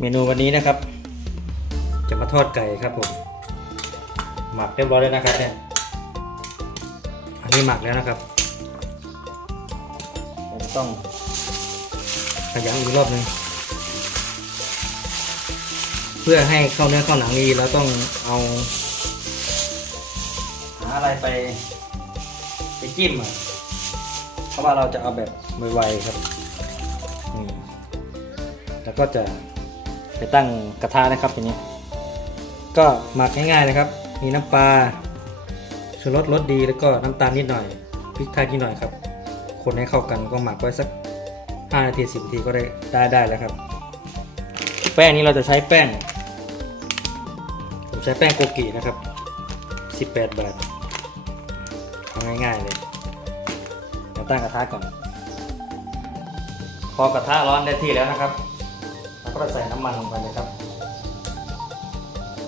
เมนูวันนี้นะครับ จะมาทอดไก่ครับผม หมักเรียบร้อยแล้วนะครับเนี่ยอันนี้หมักแล้วนะครับต้องขยำอีกรอบหนึงเพื่อให้เข้าเนื้อเข้าหนังดีเราต้องเอาหาอะไรไป ไปจิ้มอะเพราะว่าเราจะเอาแบบไวๆครับแล้วก็จะ ไปตั้งกระทะนะครับทีนี้ ก็หมักง่ายๆนะครับ มีน้ำปลาชูรสรสดีแล้วก็น้ำตาลนิดหน่อยพริกไทยนิดหน่อยครับ คนให้เข้ากันก็หมักไว้สัก 5 นาที10นาทีก็ได้ได้ได้แล้วครับ แป้งนี้เราจะใช้แป้ง ผมใช้แป้งโกกินะครับ 18 บาททำง่ายๆเลยเดี๋ยวตั้งกระทะก่อน พอกระทะร้อนได้ที่แล้วนะครับ ก็ใส่น้ำมันลงไปเลยครับ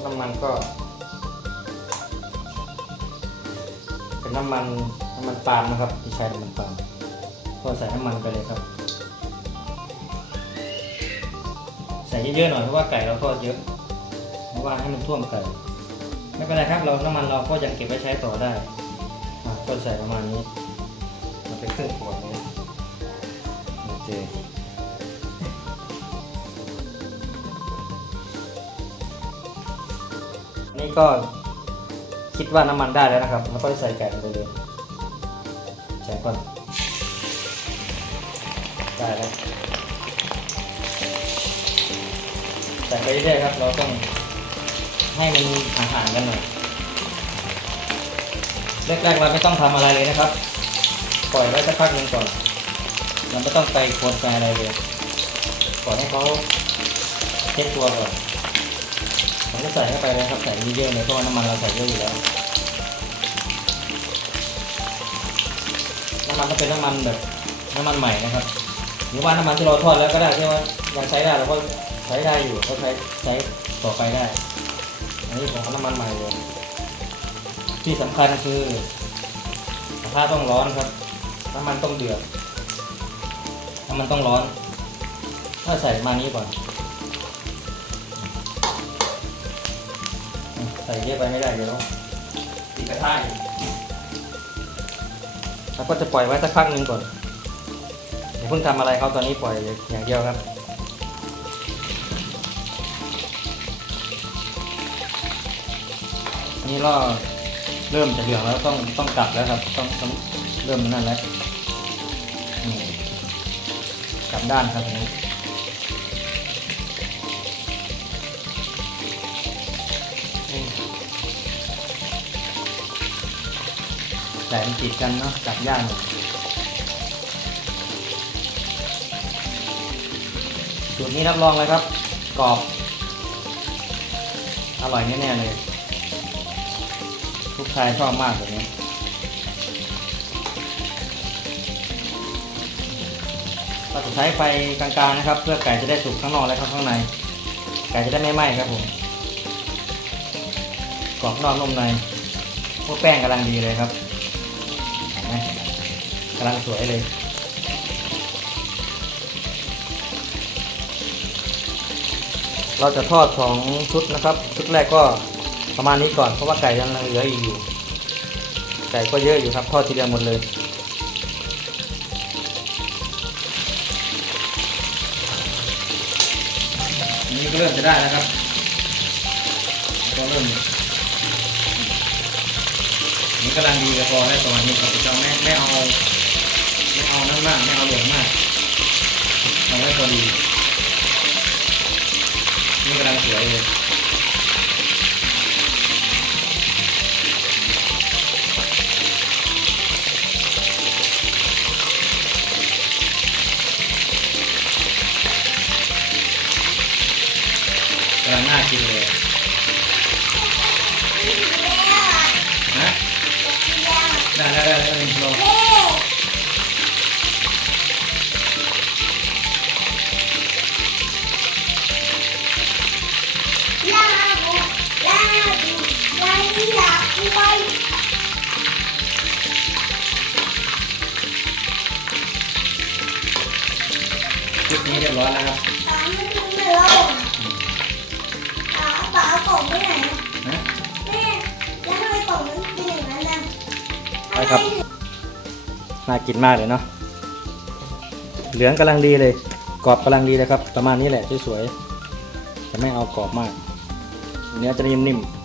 น้ำมันก็ เป็นน้ำมันน้ำมันปาล์มนะครับที่ใช้น้ำมันปาล์มก็ใส่น้ำมันไปเลยครับ ใส่เยอะๆหน่อยเพราะว่าไก่เราทอดเยอะเพราะว่าให้มันท่วมไก่ไม่เป็นไรครับ เราน้ำมันเราก็ยังเก็บไว้ใช้ต่อได้ก็ใส่ประมาณนี้มันเป็นเครื่องขวดนี้โอเค นี่ก็คิดว่าน้ำมันได้แล้วนะครับ แล้วก็ใส่ไก่ลงไปเลยใส่ก่อนได้แล้วใส่ไปเรื่อยๆครับ เราต้องให้มันห่างๆกันหน่อยแรกๆเราไม่ต้องทำอะไรเลยนะครับ ปล่อยไว้สักพักหนึ่งก่อนเราไม่ต้องไปคนไปอะไรเลยปล่อยให้เขาเช็ดตัวก่อน ผมก็ใส่เข้าไปเลยครับใส่เยอะๆเลยเพราะว่าน้ำมันเราใส่เยอะอยู่แล้วน้ำมันต้องเป็นน้ำมันแบบน้ำมันใหม่นะครับหรือว่าน้ำมันที่เราทอดแล้วก็ได้ที่ว่ายังใช้ได้เราก็ใช้ได้อยู่ก็ใช้ใช้ต่อไปได้ อันนี้ผมเอาน้ำมันใหม่เลยที่สำคัญคือกระทะต้องร้อนครับน้ำมันต้องเดือดน้ำมันต้องร้อน ถ้าใส่มานี้ก่อน เยอะไปไม่ได้เดี๋ยวติดกระทะอีกแล้วก็จะปล่อยไว้สักพักหนึ่งก่อนอย่าเพิ่งทำอะไรเขาตอนนี้ปล่อยอย่างเดียวครับอันนี้ก็เริ่มจะเหลืองแล้วต้องต้องกลับแล้วครับ ต้องต้องเริ่มนั่นแล้วนี่กลับด้านครับอันนี้นี่ แต่มันติดกันเนาะกับย่านสูตรนี้รับรองเลยครับ กรอบ อร่อยแน่ๆเลยลูกชายชอบมากแบบนี้เราจะใช้ไฟกลางๆนะครับ เพื่อไก่จะได้สุกข้างนอกและข้างใน ไก่จะได้ไม่ไหม้ครับผมกรอบนอกนุ่มในพวกแป้งกำลังดีเลยครับ ไหมกำลังสวยเลยเราจะทอดสองชุดนะครับ ชุดแรกก็ประมาณนี้ก่อนเพราะว่าไก่ยังเหลืออีกอยู่ ไก่ก็เยอะอยู่ครับ ทอดทีเดียวหมดเลยนนี้ก็เริ่มจะได้แล้วครับ ก็เริ่ม นี่กำลังดีกับพอได้ประมาณนี้ครับจะไม่ไม่เอาไม่เอานั่นมากไม่เอาเหลืองมากเอาไว้พอดีนี่กำลังสวยเลยกำลังน่ากินเลย ได้ได้ได้ได้ลองชุดนี้เรียบร้อยแล้วครับ ครับน่ากินมากเลยเนาะเหลืองกำลังดีเลยกรอบกำลังดีเลยครับประมาณนี้แหละสวยๆจะไม่เอากรอบมาก เนื้อจะนิ่มๆ